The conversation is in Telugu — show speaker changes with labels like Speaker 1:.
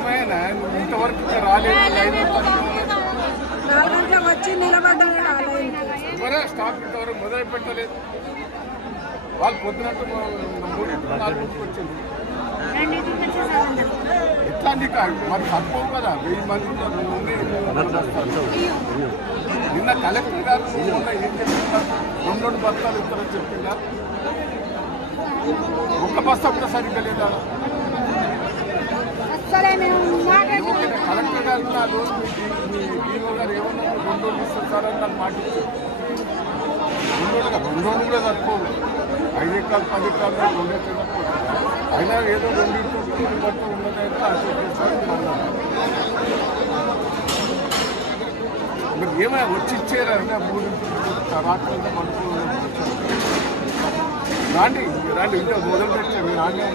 Speaker 1: ఇంతవరకు రాలేదు
Speaker 2: నాలుగు వచ్చి నిలబడ్డాను రాలేదు
Speaker 1: ఎవరే స్టాప్ ఇంతవరకు మొదలు పెట్టలేదు వాళ్ళు పొద్దునట్టు మూడింటి నాలుగింటికి వచ్చింది. ఎట్లా నీకు మరి తక్కువ కదా. వెయ్యి మంది. నిన్న కలెక్టర్ గారు ఏం చెప్తున్నారు రెండు రెండు బస్తాలు ఇస్తారని చెప్పిందా ఒక్క బస్తా కూడా సరిగ్గా లేదా? రెండు రోజులు ఇస్తారు సార్ అని నాకు మాట రెండు రోజులు రెండు రోజులు కూడా తక్కువ ఐదు ఎకరాలు పది ఎకరాలు రెండు ఎకరాలు అయినా ఏదో రెండింటి మొత్తం ఉన్నదైతే అసలు చేస్తారని అన్నారు మీరు ఏమైనా వచ్చి ఇచ్చారంటే మూడు మూడింటి రాత్రి మనకు రాండి రాండి ఇంకా మొదలు పెట్టారు రాండి